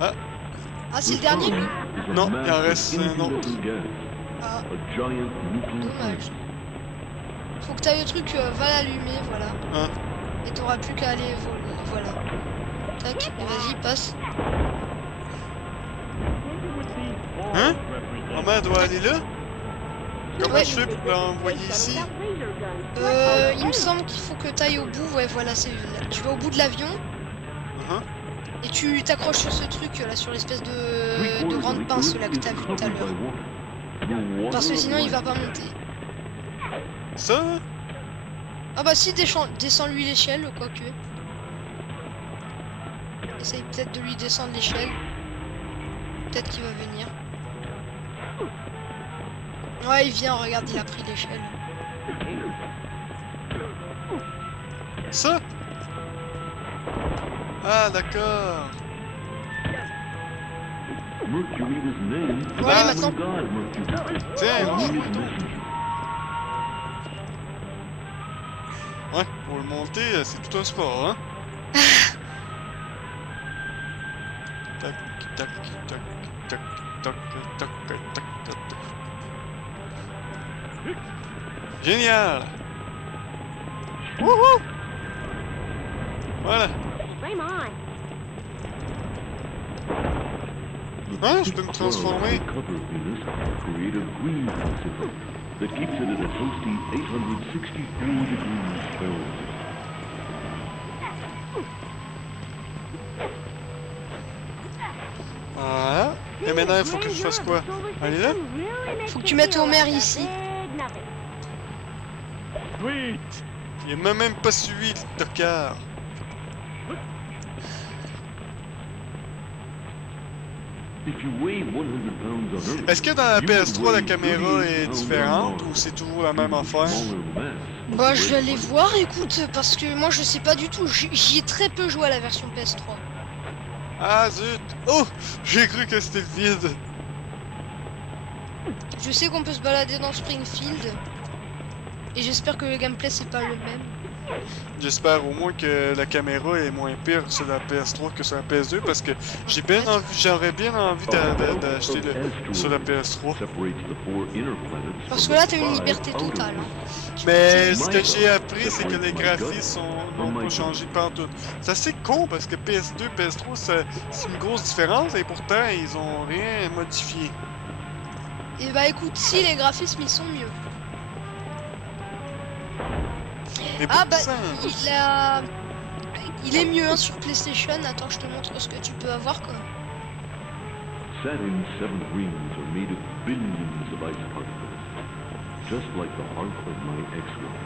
Ah, Ah, c'est le dernier lui? non, il en reste un autre. Ah, A giant nuclear dommage. Faut que t'ailles au truc, va l'allumer, voilà. Hein? Et t'auras plus qu'à aller voler, voilà. Tac, et vas-y, passe. Hein? Maman doit aller là? Comment Ouais. je fais pour l'envoyer ici? Il me semble qu'il faut que t'ailles au bout, ouais, voilà, c'est là. Tu vas au bout de l'avion, Hein? et tu t'accroches sur ce truc, là, sur l'espèce de grande pince, là, que t'as vu tout à l'heure. Parce que sinon, il va pas monter. Ça? Là? Ah bah si, descends-lui l'échelle, quoique. Essaye peut-être de lui descendre l'échelle. Peut-être qu'il va venir. Ouais, il vient, regarde, il a pris l'échelle. Ça? Ah, d'accord. Mercury was named Ouais, Ah, maintenant. God Mercury. Tiens, Only his messenger. ouais, pour le monter, c'est tout un sport, hein? Tac, tac, tac, tac, tac, tac, tac, tac, tac. Génial! Wouhou! Voilà. Flame on. Hein, je peux me transformer? Cover Venus create a green Pacific that keeps it at a toasty 864 degrees Fahrenheit. Voilà. Et maintenant, il faut que je fasse quoi? Allez là? Faut que tu mettes Homer ici. Sweet! Il m'a même pas suivi, le tocard. If you weigh 100 pounds on Earth, Est-ce que dans la you would PS3, la weigh caméra 38 est pounds différente on ou Mars. c'est toujours la même affaire? Smaller mass. Bah, je vais aller voir, écoute, parce que moi, je sais pas du tout. J'y ai très peu joué à la version PS3. Ah zut! Oh! J'ai cru que c'était le vide. Je sais qu'on peut se balader dans Springfield. Et j'espère que le gameplay, c'est pas le même. J'espère au moins que la caméra est moins pire sur la PS3 que sur la PS2 parce que j'aurais bien envie d'acheter sur la PS3. Parce que là, t'as une liberté totale. Mais ce que j'ai appris, c'est que les graphismes n'ont pas changé partout. C'est assez con parce que PS2, PS3, c'est une grosse différence et pourtant ils ont rien modifié. Et bah écoute, si les graphismes ils sont mieux. Mais Ah bah pourtant, il est mieux hein, sur PlayStation. Attends, je te montre ce que tu peux avoir quoi. Saturn's 7 rings are made of billions of ice particles, just like the heart of my ex-wife.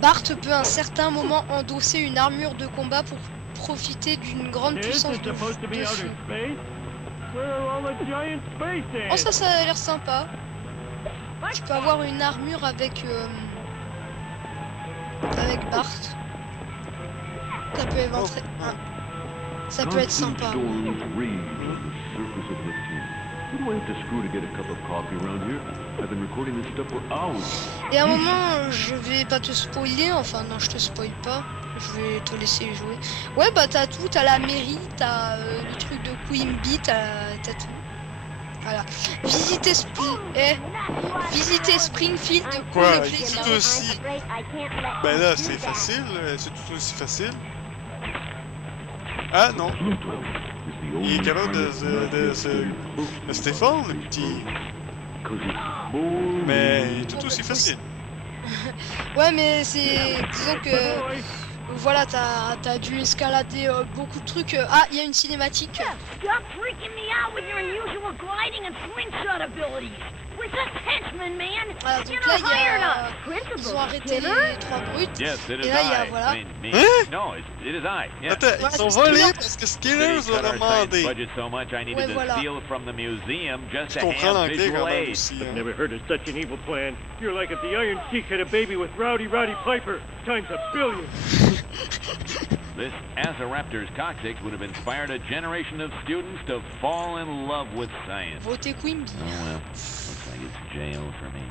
Bart peut à un certain moment endosser une armure de combat pour profiter d'une grande This puissance is de supposed to be feu. outer space. Where are all the giant space Oh, ants? ça a l'air sympa. Tu peux avoir une armure avec Bart. Ça peut éventuellement. Ça peut être sympa. Constant storms rage on the surface of Neptune. Who do I have to screw to get a cup of coffee around here? I've been recording this stuff for hours. Et à un moment, je vais pas te spoiler, enfin non, je te spoil pas. Je vais te laisser jouer. Ouais, bah t'as tout, t'as la mairie, t'as le truc de Quimby, t'as tout. Voilà. Visiter Springfield pour Quoi, le il plaisir. dit aussi. Ben là, c'est facile, c'est tout aussi facile. Ah non, Pluto is the only il est capable de se défendre, le petit. because it's more Mais il est tout aussi facile. Ouais, mais c'est. Disons que. Voilà, t'as dû escalader beaucoup de trucs. Ah, il y a une cinématique. Stop freaking me out with your unusual gliding and slingshot abilities. We're just henchmen, man. Voilà, donc You là, know, il y hired a. us. Principal, Ils ont arrêté Skinner. les 3 brutes. Yes, it is Et là, il y a. I. Voilà. Me. Hein? No, it is I. Yes. Attends, Ouais, ils sont c'est volés Skinner. parce que City Skinner nous a cut our science demandé. budget so much I needed Ouais, to voilà. steal from the museum just Je to comprends have l'anglais visual quand même aids. aussi. I've Hein. never heard of such an evil plan. You're like if the Iron Sheik had a baby with Rowdy Piper times a billion. This Azoraptor's coccyx would have inspired a generation of students to fall in love with science. Votez Quimby. Oh well, looks like it's jail for me.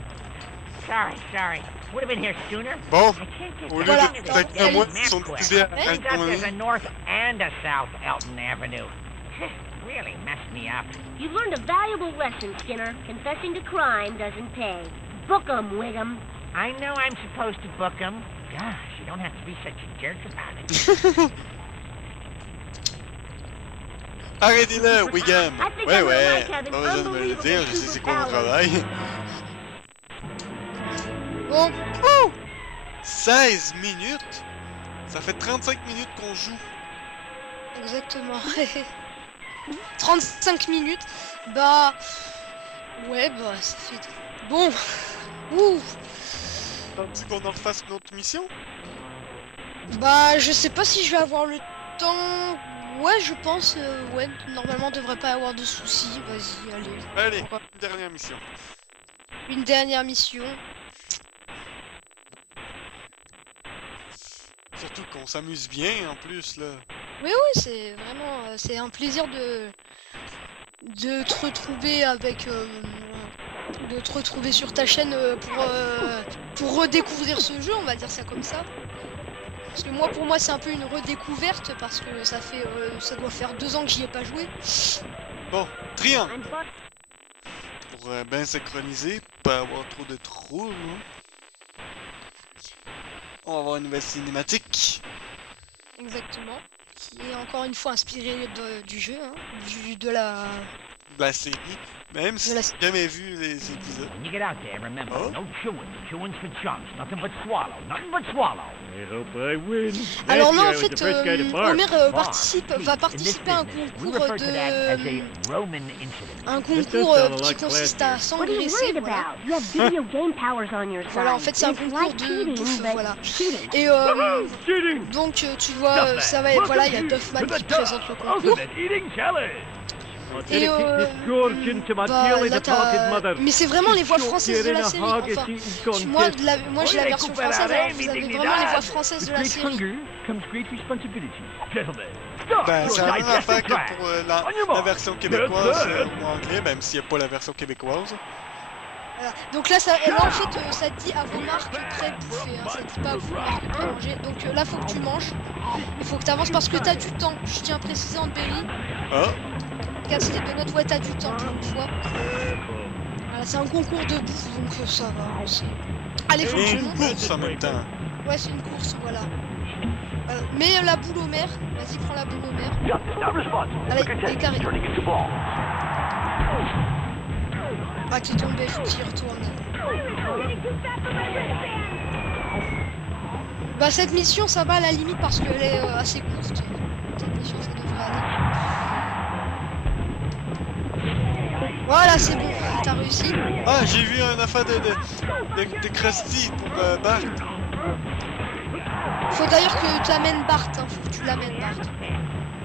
Sorry. Would have been here sooner. Bon, I can't get au lieu Voilà. de traiter à moi, ils sont divisés à Turns out there's a un North and a South Elton Avenue. Really messed me up. You learned a valuable lesson, Skinner. Confessing to crime doesn't pay. Book 'em, Wiggum. I know I'm supposed to book him. Gosh, you don't have to be such a jerk about it. Arrêtez-le, Wiggum! I think Ouais, I'm gonna ouais, like having pas besoin de me le dire, je sais c'est quoi mon travail. Bon, 16 minutes? Ça fait 35 minutes qu'on joue. exactement. 35 minutes. Bah. Ouais, bah, ça fait. Bon. Ouh. T'as dit qu'on en refasse une autre mission? Bah, je sais pas si je vais avoir le temps. Ouais, je pense. Ouais, normalement, devrait pas y avoir de soucis. Vas-y, allez. Allez, Pourquoi une dernière mission. Une dernière mission. Surtout qu'on s'amuse bien en plus là. Oui, c'est vraiment. C'est un plaisir de te retrouver avec. De te retrouver sur ta chaîne pour redécouvrir ce jeu, on va dire ça comme ça. Parce que moi, pour moi, c'est un peu une redécouverte parce que ça fait, ça doit faire 2 ans que j'y ai pas joué. Bon, triangle. I'm fucked. Pour bien synchroniser, pas avoir trop de trous. Hein. On va avoir une nouvelle cinématique. Exactement. Qui est encore une fois inspirée du jeu, hein, de la. De la série. Même si De la- j'ai jamais vu les épisodes. When you get out there, remember, Oh. no chewing. Chewing's for chumps. Nothing but swallow. Nothing but swallow. I hope I win. Alors Last non, year en I was fait, the first guy to bark. Homer Bark. va In this participer à un business, we concours refer to that as de. a Roman incident. Un This concours does sound a qui lot consiste à classier. What are you s'engraisser, worried voilà. about? You have video game powers on your side. Voilà, en fait, c'est un It's concours like de cheating, bouffe, but voilà. cheating. Et Cheating! donc, tu vois, ça va, voilà, il y a Duffman qui présente le concours. Eating challenge. Et bah, là, mais c'est vraiment les voix françaises de la série. Enfin, moi j'ai la version française, alors vous avez vraiment les voix françaises de la série. Ben, c'est la même affaire que pour la version québécoise ou anglais, même s'il n'y a pas la version québécoise. Voilà. Donc là, là en fait, ça te dit à vos marques prêt bouffer, hein. Ça te dit pas à vos marques prêt manger. Donc là, faut que tu manges. Il faut que tu avances parce que t'as du temps. Je tiens à préciser, Antberry. Ah, Casse les donuts, ouais, t'as du temps pour une fois. Voilà, c'est un concours de bouffe, donc ça va. Allez, faut que et tu une montes. course en même temps. Ouais, c'est une course, voilà. Mets la boule au maire. Vas-y, prends la boule au maire. Allez, carré. Ah, t'es tombé, faut qu'il retourne. Bah, cette mission, ça va à la limite parce qu'elle est assez courte. Cette mission, ça devrait aller. Voilà, c'est bon, t'as réussi. Ah, j'ai vu un affaire de Krusty pour Bart. Faut d'ailleurs que tu amènes Bart, hein. Faut que tu l'amènes, Bart.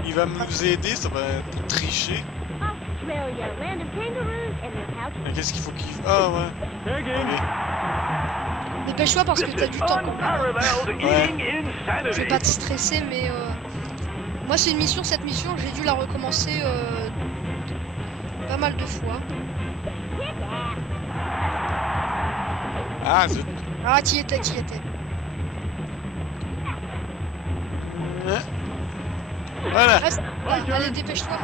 Il va nous aider, ça va pour tricher. Australia, land of kangaroos and their pouches. Mais qu'est-ce qu'il faut qu'il... Ah ouais. Ok. Dépêche-toi parce que t'as du temps. Ouais. Je vais pas te stresser, mais moi c'est une mission, cette mission, j'ai dû la recommencer pas mal de fois. Ah, zut. Ah, t'y étais, t'y étais. Hein? Voilà. Reste. Allez, dépêche-toi.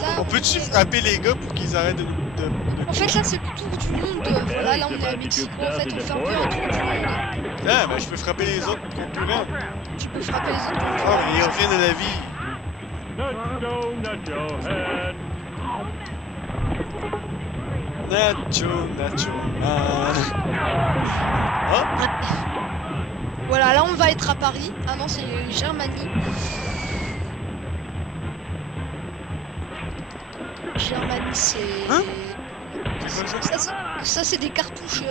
Là, On peut-tu frapper les gars pour qu'ils arrêtent de En fait, là, c'est le tour du monde. Voilà, là, on est à Mexico. En fait, on fait un peu un tour du monde. Ah, ben je peux frapper les autres concurrents. Tu peux frapper les autres Ah, concurrents. mais ils reviennent de la vie. Nacho, Nacho head. Nacho man. Oh, Voilà, là, on va être à Paris. Ah non, c'est Germanie. Germanie, c'est... Hein? Ça, c'est des cartouches du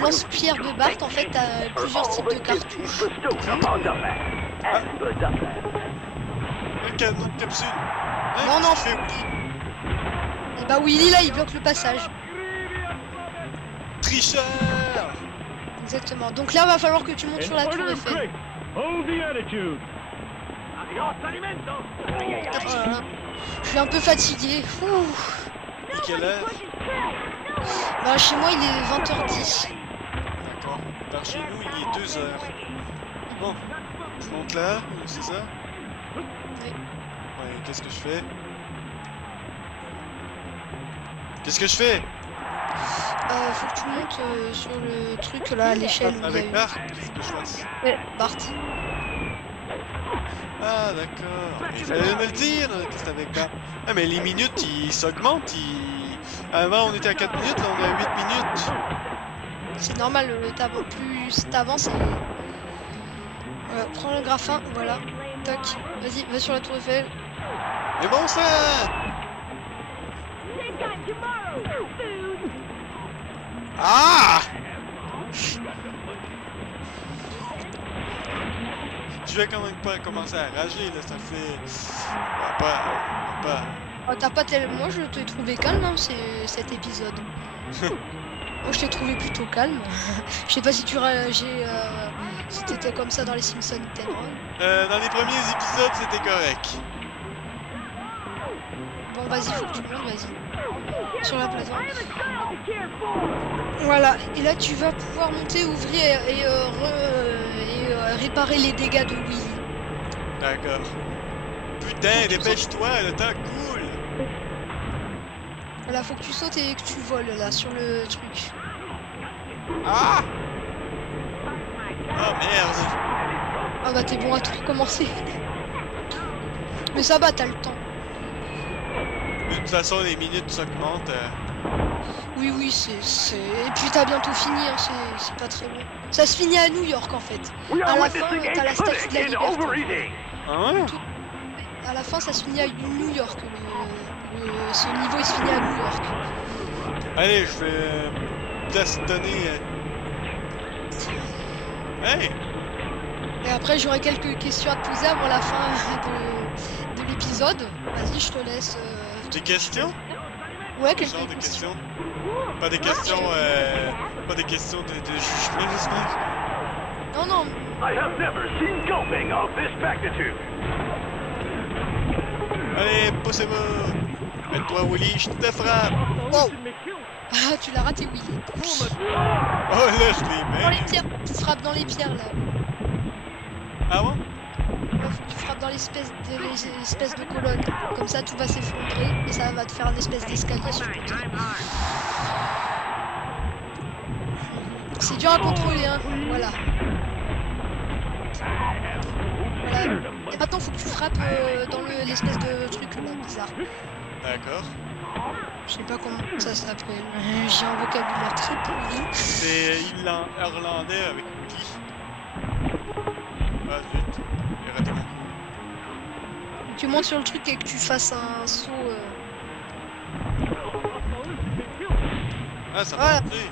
lance-pierre de Bart. En fait, t'as plusieurs types de cartouches. le canon de capsule. Hein, Non, non. qu'est-ce qu'il fait, Willy? Et bah Willy, là, il bloque le passage. Tricheur. Exactement. Donc là, va falloir que tu montes In sur la tour order, Eiffel. Craig, hold the attitude. Oh là là. Je suis un peu fatigué. Ouh. Et quelle heure? Bah, chez moi, il est 20h10. D'accord. Par chez nous, il est 2h. Bon, je monte là, c'est ça? Oui. Ouais, qu'est-ce que je fais? Qu'est-ce que je fais? Faut que tu montes sur le truc là, à l'échelle. où il y a Avec eu- Bart, qu'est-ce que je fasse? Ouais, Bart. Ah, d'accord. Il fallait me le dire, que c'était avec Bart. Ah, mais les minutes, ils s'augmentent. Avant, on était à 4 minutes, là, on est à 8 minutes. C'est normal, plus t'avances. Voilà, prends le graffin, voilà. Tac. Vas-y, va sur la tour Eiffel. Mais bon ça! Ah! Je vais quand même pas commencer à rager, là, ça fait... Pas... Oh, t'as pas tellement. Moi, je t'ai trouvé calme, hein, cet épisode. Moi, je t'ai trouvé plutôt calme. Je sais pas si tu réagis. Si t'étais comme ça dans les Simpsons, t'es drôle. Dans les premiers épisodes, c'était correct. Bon, vas-y, faut que tu montes, vas-y. Sur la plateforme. Voilà, et là tu vas pouvoir monter, ouvrir et réparer les dégâts de Willy. D'accord. Putain, dépêche-toi, le temps coule. Voilà, faut que tu sautes et que tu voles là sur le truc. Ah! Oh merde! Ah bah t'es bon à tout recommencer. Mais ça va, t'as le temps. De toute façon, les minutes s'augmentent. Oui, oui, c'est... Et puis t'as bientôt fini, hein, c'est pas très long. Ça se finit à New York en fait. À la fin, t'as la statue de la liberté. Ah ouais? À la fin, ça se finit à New York. Ce niveau, il se finit à New York. Allez, je vais bastonner. Hey! Et après, j'aurai quelques questions à te poser avant la fin de l'épisode. Vas-y, je te laisse... Des questions? Ouais, Quel genre quelques de questions. questions? Pas des questions, pas des questions de jugement, j'espère? Non, non, Allez, poussez-vous! Mets-toi, Willy, je te frappe! oh. Ah, tu l'as raté, Willy. Oh là, je l'ai Dans les bien! pierres, tu frappes dans les pierres, là. Ah bon? Ouais, faut que tu frappes dans l'espèce de colonne. Comme ça, tout va s'effondrer et ça va te faire un espèce d'escalier sur le côté. C'est dur à contrôler, hein. Voilà. Voilà. Et maintenant, faut que tu frappes dans l'espèce de truc là, bizarre. D'accord. Je sais pas comment ça s'appelle. J'ai un vocabulaire très pourri. C'est irlandais avec Willy. Ah zut, j'ai raté mon coup. Tu montes sur le truc et que tu fasses un saut. Ah, ça Voilà. va marcher!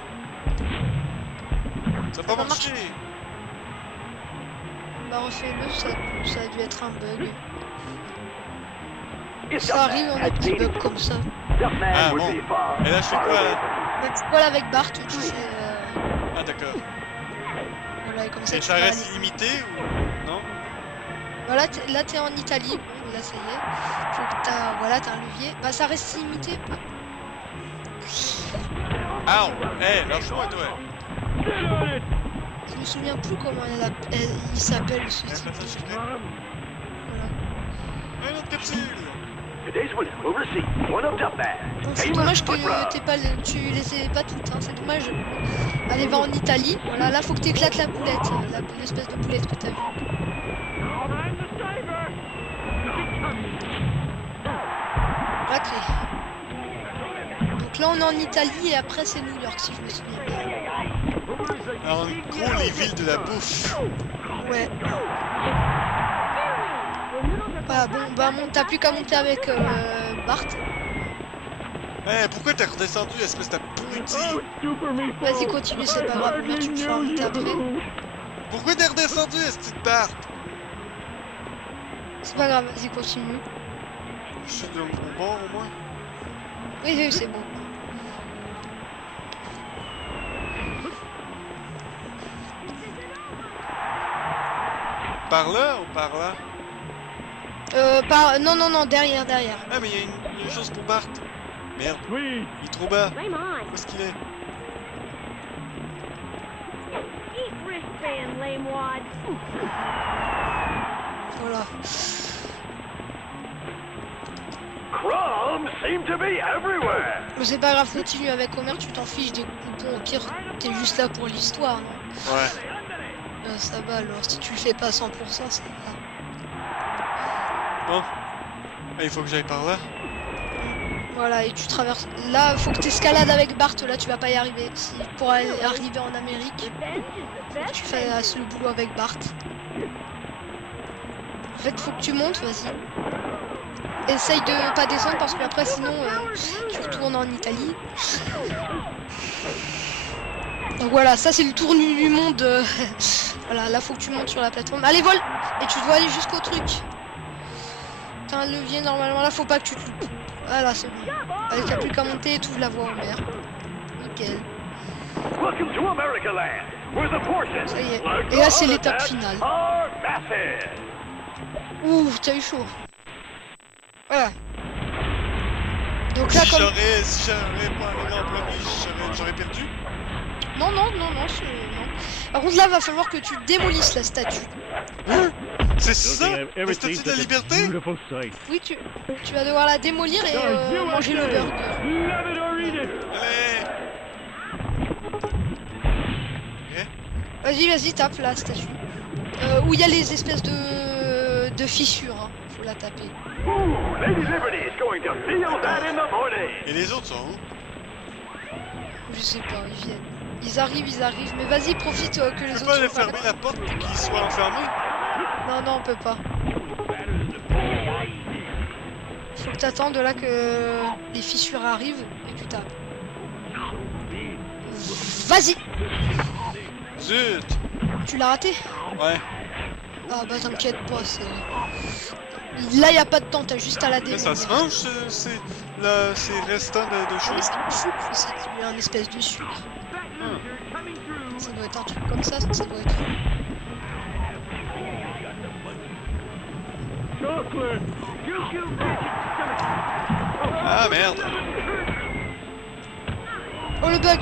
Ça va pas va marcher! Bah refais-le, ça a dû être un bug. Ça arrive, on a des petits bugs comme ça. Ah bon. Et là, je fais quoi là? Bah, tu voles avec Bart, tu fais... Ah d'accord. Voilà, et comme ça Et tu ça vas reste aller. illimité ou non? Voilà, là t'es en Italie, bon, là ça y est. Faut que t'as... Voilà, t'as un levier. Bah ça reste illimité. Ah, hé, lâche-moi toi! Je me souviens plus comment il s'appelle ce Un type. passage secret? Voilà. Un autre Donc c'est dommage que tu les aies pas toutes, hein, c'est dommage. Allez, va en Italie. Voilà, là faut que t'éclates la boulette, l'espèce de boulette que t'as vue. Raclé. Donc là on est en Italie et après c'est New York si je me souviens bien. Alors, en gros, les villes de la bouffe. Ouais. Voilà, bon, bah t'as plus qu'à monter avec Bart. Eh, pourquoi t'es redescendu, espèce d'abruti? Vas-y, continue, c'est pas grave, mais tu me feras monter après. Pourquoi t'es redescendu, espèce de Bart? C'est pas grave, vas-y, continue. Je suis de mon bord, au moins. Oui, oui, c'est bon. Par là ou par là? Non, non, non, derrière. Ah, mais il y a une chose pour Bart. Merde, Sweet. il est trop bas. Flame on. Où est-ce qu'il est? Eat wristband, lame wad. Voilà. Crumbs seem to be everywhere. Mais c'est pas grave, continue avec Homer, tu t'en fiches des coupons. Au pire, t'es juste là pour l'histoire, non? Ouais. Ça va alors, si tu le fais pas 100%, ça va. Bon. Ah, il faut que j'aille par là. Voilà, et tu traverses. Là, faut que t'escalades avec Bart, là tu vas pas y arriver. Si, pour arriver en Amérique, tu fasses le boulot avec Bart. En fait, faut que tu montes, vas-y. Essaye de pas descendre parce qu'après, sinon, tu retournes en Italie. Donc voilà, ça c'est le tour du monde. Voilà, là faut que tu montes sur la plateforme. Allez, vole! Et tu dois aller jusqu'au truc. T'as un levier normalement, là faut pas que tu te loupes. Voilà, c'est bon. Allez, t'as plus qu'à monter et tu la vois en mer. Nickel. Welcome to America Land, where the portions Ça y est. Et là c'est l'étape finale. are massive. Ouh, t'as eu chaud. Voilà. Donc là, Si comme. j'aurais pas arrivé en premier, j'aurais perdu. Non, non. Par contre, là, va falloir que tu démolisses la statue. Hein? C'est Don't ça? think I've ever La seen statue de la such a liberté? beautiful sight. Oui, tu vas devoir la démolir et You manger le say, burger. love it or eat it. Allez. Vas-y, tape la statue. Où il y a les espèces de fissures. Hein. Faut la taper. Ooh, Lady Liberty is going to feel that in the morning. Et les autres sont où? Je sais pas, ils viennent. Ils arrivent, mais vas-y, profite que les Tu peux autres pas aller soient pas fermer là. la porte pour qu'ils soient enfermés? Non, on peut pas. Faut que t'attendes là que les fissures arrivent et tu tapes. Vas-y! Zut! Tu l'as raté? Ouais. Ah bah t'inquiète pas, c'est... Là y a pas de temps, t'as juste à la Là, démolir. ça se mange, ces restants de Ah oui, choses? c'est du sucre, c'est un espèce de sucre. Ça doit être un truc comme ça doit être... Chocolate. Ah merde! Oh le bug!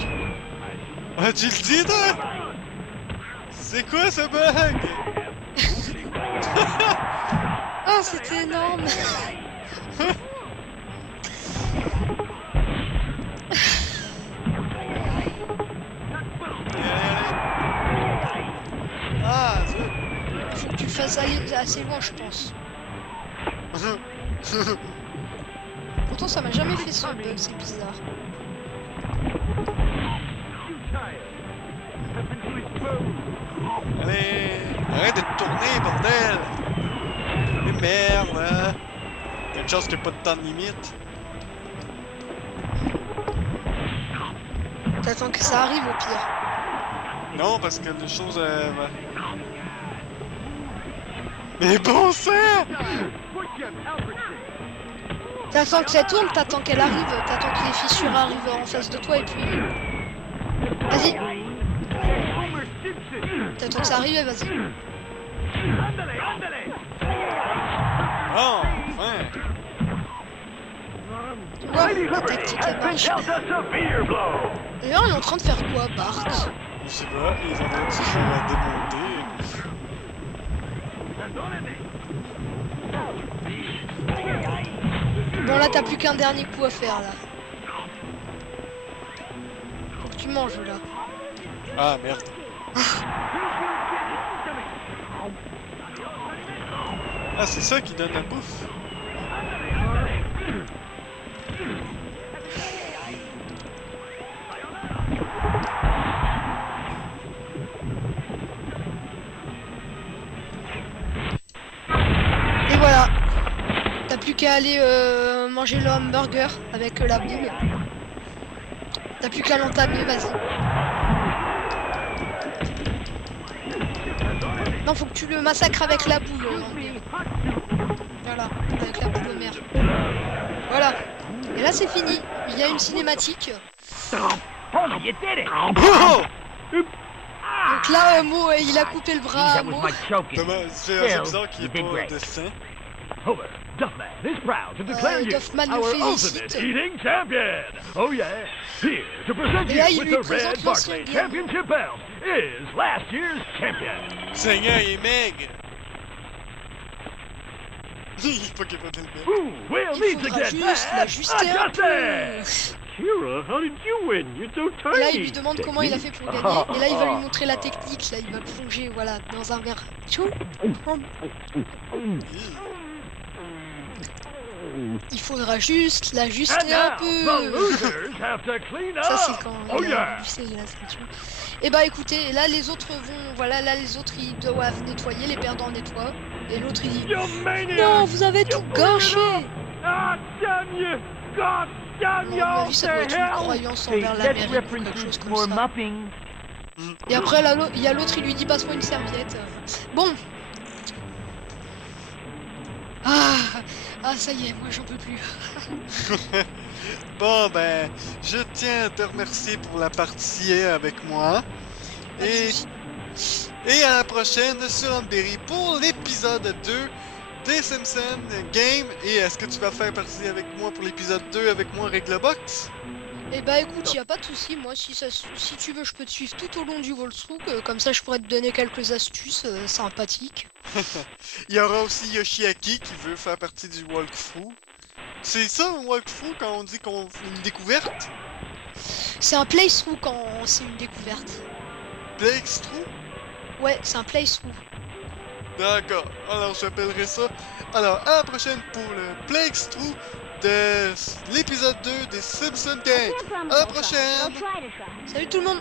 Ah, tu le dis, toi? C'est quoi ce bug? Oh c'était énorme! Ah, zut! Faut que tu le fasses aller assez loin je pense. Pourtant ça m'a jamais fait ce bug, c'est bizarre. Allez! Arrête de tourner, bordel! Mais merde, hein! T'as une chance qu'il n'y a pas de temps de limite. T'attends que ça arrive au pire. Non, parce que les choses va... Mais bon sang! T'attends que ça tourne, t'attends qu'elle arrive, t'attends que les fissures arrivent en face de toi et puis... Vas-y! T'attends que ça arrive et vas-y. Oh, enfin! Tu vois, la tactique elle marche. Dealt a severe blow. D'ailleurs, il est en train de faire quoi, Bart? Je sais pas, ils sont en train de se faire démonter. Bon là t'as plus qu'un dernier coup à faire là. Faut que tu manges là. Ah, merde. Ah, c'est ça qui donne la bouffe. Et voilà. T'as plus qu'à aller manger le hamburger avec la boule. T'as plus qu'à l'entamer, vas-y. Non, faut que tu le massacres avec la boule. Voilà, avec la boule de mer. Voilà. Et là, c'est fini. Il y a une cinématique. Oh! Donc là, Mo, il a coupé le bras à Mo. C'est bizarre qu'il n'y ait pas de sang. Duffman is proud to declare you Duffman le our félicite. ultimate eating champion. Oh yeah, here to present Et là, you il with lui the présente Red l'ancien Barclay game. Championship belt is last year's champion. Seigneur, il est maigre. Il est pas capable de le mettre. Who will Il need to faudra get juste that l'ajuster un peu. adjusted? Kira, how did you win? You're so Et là, il tiny. lui demande comment il a fait pour gagner. Et là, il va lui montrer la technique. Là, il va le plonger, voilà, dans un verre. Tchou. Il faudra juste l'ajuster And un now, the peu. losers have to clean up. Ça, c'est quand Oh il a yeah. ajusté la ceinture. Et bah écoutez, et là les autres vont, voilà, là les autres ils doivent nettoyer, les perdants nettoient. Et l'autre il dit, You maniac! non, vous avez tout gâché. Ah, damn you! God damn Non, you! à mon avis, ça doit être une hell! croyance envers la mairie ou quelque chose comme ça. Et après, là, il y a l'autre, il lui dit, passe-moi une serviette. Bon. Ah, ça y est, moi j'en peux plus. Bon, ben, je tiens à te remercier pour la partie avec moi. Et à la prochaine sur Amberry pour l'épisode 2 des Simpsons Game. Et est-ce que tu vas faire partie avec moi pour l'épisode 2 avec moi Règlebox? Et bah écoute, y a pas de souci, moi si tu veux, je peux te suivre tout au long du walkthrough, comme ça je pourrais te donner quelques astuces sympathiques. Il y aura aussi Yoshiaki qui veut faire partie du walkthrough. C'est ça un walkthrough quand on dit qu'on fait une découverte? C'est un playthrough quand c'est une découverte. Playthrough? Ouais, c'est un playthrough. D'accord, alors j'appellerai ça. Alors à la prochaine pour le playthrough de l'épisode 2 des Simpsons Game. À la prochaine! Salut tout le monde!